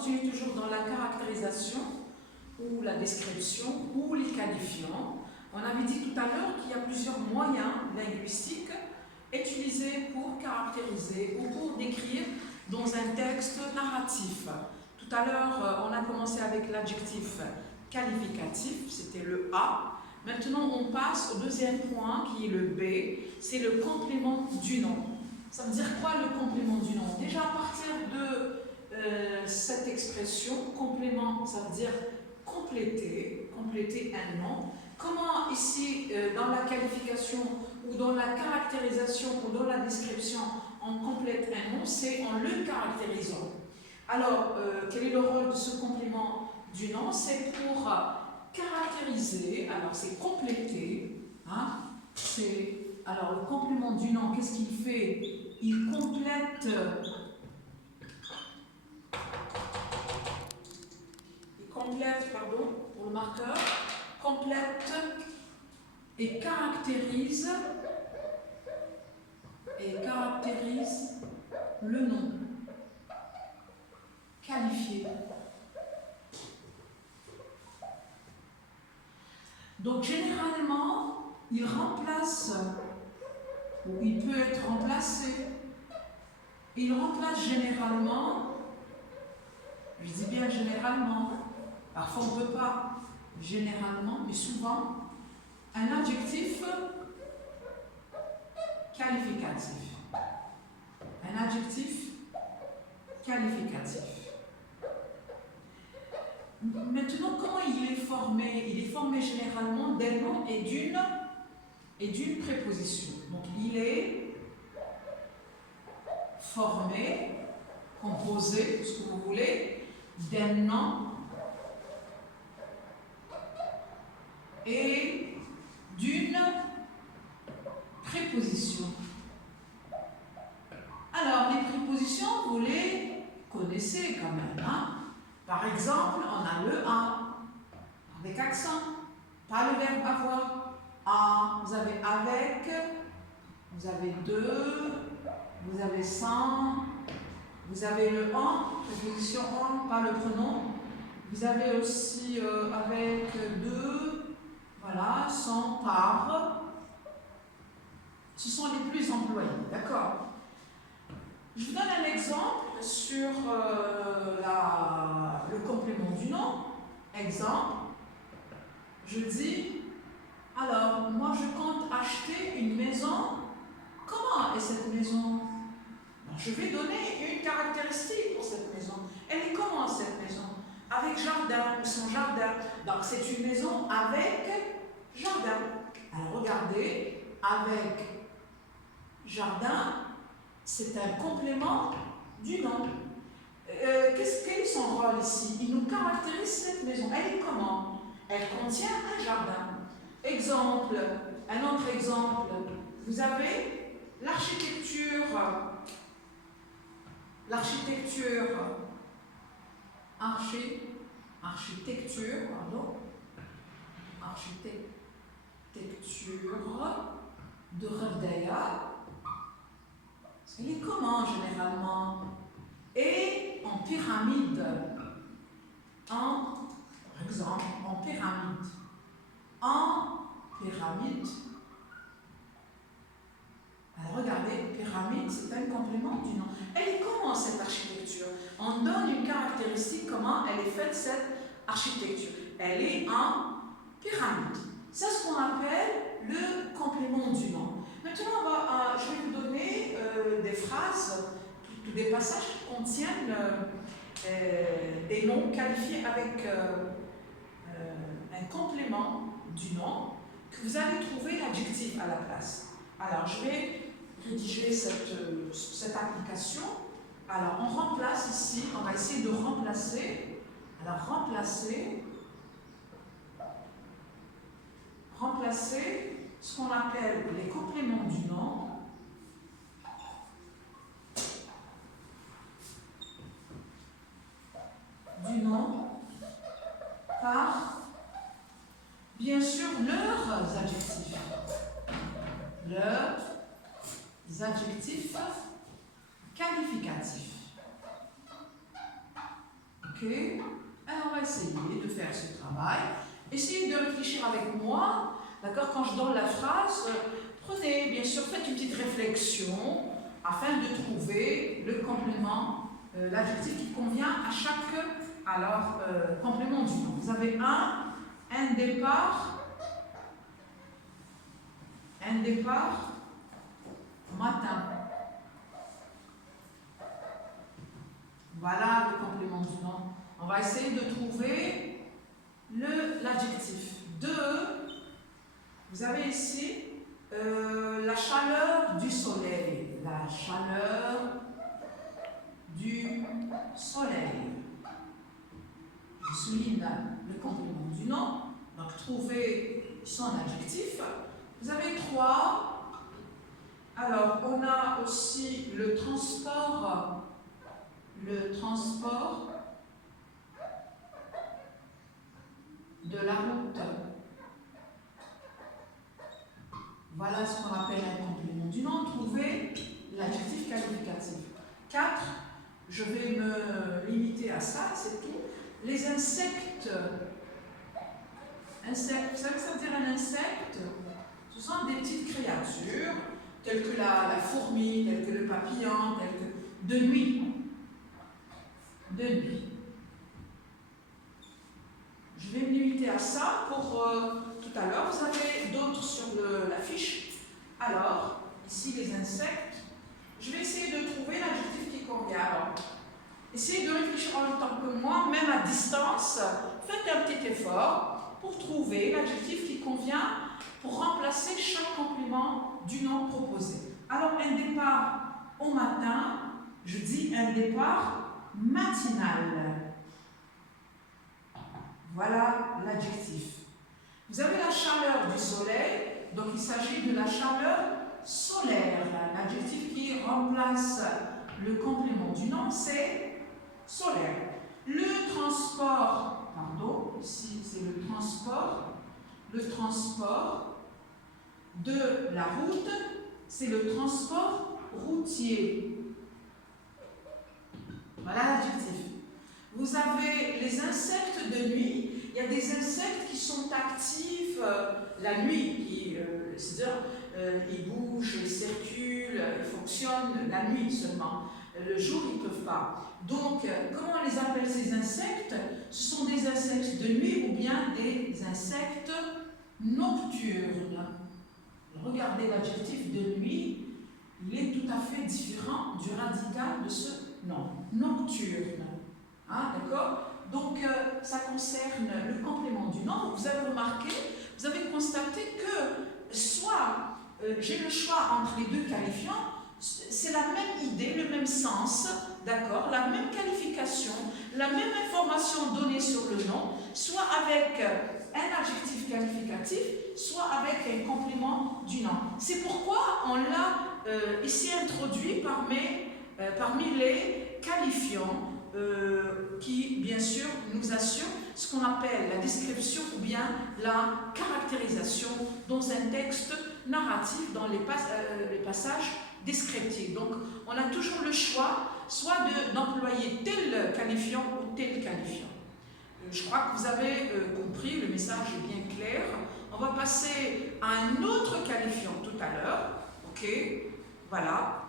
continue toujours dans la caractérisation ou la description ou les qualifiants. On avait dit tout à l'heure qu'il y a plusieurs moyens linguistiques utilisés pour caractériser ou pour décrire dans un texte narratif. Tout à l'heure, on a commencé avec l'adjectif qualificatif, c'était le A. Maintenant, on passe au deuxième point qui est le B, c'est le complément du nom. Ça veut dire quoi le complément du nom? Déjà, à partir de cette expression, complément, ça veut dire compléter un nom. Comment ici, dans la qualification ou dans la caractérisation ou dans la description, on complète un nom? C'est en le caractérisant. Alors, quel est le rôle de ce complément du nom? C'est pour caractériser, alors c'est compléter. Hein? Alors, le complément du nom, qu'est-ce qu'il fait? Il complète pour le marqueur, complète et caractérise le nom qualifié. Donc généralement, il remplace, ou il peut être remplacé, il remplace généralement, je dis bien généralement, parfois on ne peut pas, généralement, mais souvent, un adjectif qualificatif. Un adjectif qualificatif. Maintenant, comment il est formé? Il est formé généralement d'un nom et d'une préposition. Donc, il est formé, composé, ce que vous voulez, d'un nom et d'une préposition. Alors, les prépositions, vous les connaissez quand même, hein? Par exemple, on a le A, avec accent, pas le verbe avoir. A, vous avez avec, vous avez de, vous avez sans, vous avez le en, préposition en, pas le pronom. Vous avez aussi avec, de, voilà, sans, par. Ce sont les plus employés, d'accord? Je vous donne un exemple sur le complément du nom. Exemple, je dis, alors, moi je compte acheter une maison. Comment est cette maison? Alors, je vais donner une caractéristique pour cette maison. Elle est comment cette maison? Avec jardin ou sans jardin. Donc c'est une maison avec jardin. Alors regardez, avec jardin, c'est un complément du nom. Quel est son rôle ici? Il nous caractérise cette maison. Elle est comment? Elle contient un jardin. Exemple, un autre exemple. Vous avez l'architecture. Architecture de Ravdaya. Elle est comment généralement? Et en pyramide. Par exemple, en pyramide. Alors regardez, pyramide, c'est un complément du nom. Elle est comment cette architecture? On donne une caractéristique, comment elle est faite cette architecture. Elle est en pyramide. C'est ce qu'on appelle le complément du nom. Maintenant, je vais vous donner des phrases, des passages qui contiennent des noms qualifiés avec un complément du nom, que vous allez trouver l'adjectif à la place. Alors, je vais rédiger cette application. Alors, on remplace ici, on va essayer de remplacer. Alors, remplacer ce qu'on appelle les compléments du nom par, bien sûr, leurs adjectifs. Leurs adjectifs qualificatifs. OK? Ok. Alors, on va essayer de faire ce travail. Essayez de réfléchir avec moi. D'accord? Quand je donne la phrase, prenez, bien sûr, faites une petite réflexion afin de trouver le complément, l'adjectif qui convient à chaque complément du nom. Vous avez un départ matin. Voilà le complément du nom. On va essayer de trouver l'adjectif. Vous avez ici la chaleur du soleil. La chaleur du soleil. Je souligne le complément du nom. Donc, trouvez son adjectif. Vous avez 3. Alors, on a aussi le transport de la route. Voilà ce qu'on appelle un complément du nom. Trouvez l'adjectif qualificatif. 4. Je vais me limiter à ça, c'est tout. Les insectes. Vous savez ce que ça veut dire un insecte? Ce sont des petites créatures, telles que la fourmi, telles que le papillon, telles que de nuit. De nuit. Je vais me limiter à ça pour tout à l'heure. Vous avez d'autres sur la fiche. Alors, ici les insectes. Je vais essayer de trouver l'adjectif qui convient. Alors, essayez de réfléchir en même temps que moi, même à distance. Faites un petit effort pour trouver l'adjectif qui convient pour remplacer chaque complément du nom proposé. Alors, un départ au matin, je dis un départ matinal. Voilà l'adjectif. Vous avez la chaleur du soleil, donc il s'agit de la chaleur solaire. L'adjectif qui remplace le complément du nom, c'est solaire. Le transport, ici c'est le transport de la route, c'est le transport routier. Voilà l'adjectif. Vous avez les insectes de nuit. Il y a des insectes qui sont actifs la nuit, c'est-à-dire ils bougent, ils circulent, ils fonctionnent la nuit seulement. Le jour, ils ne peuvent pas. Donc, comment on les appelle ces insectes? Ce sont des insectes de nuit ou bien des insectes nocturnes. Regardez l'adjectif de nuit, il est tout à fait différent du radical de ce nom. Nocturne. Hein, d'accord? Donc, ça concerne le complément du nom. Vous avez remarqué, vous avez constaté que soit j'ai le choix entre les deux qualifiants, c'est la même idée, le même sens, d'accord? La même qualification, la même information donnée sur le nom, soit avec un adjectif qualificatif, soit avec un complément du nom. C'est pourquoi on l'a ici introduit parmi les qualifiants qui, bien sûr, nous assurent ce qu'on appelle la description ou bien la caractérisation dans un texte narratif, dans les passages descriptifs. Donc, on a toujours le choix, soit d'employer tel qualifiant ou tel qualifiant. Je crois que vous avez compris, le message est bien clair. On va passer à un autre qualifiant tout à l'heure. Ok, voilà.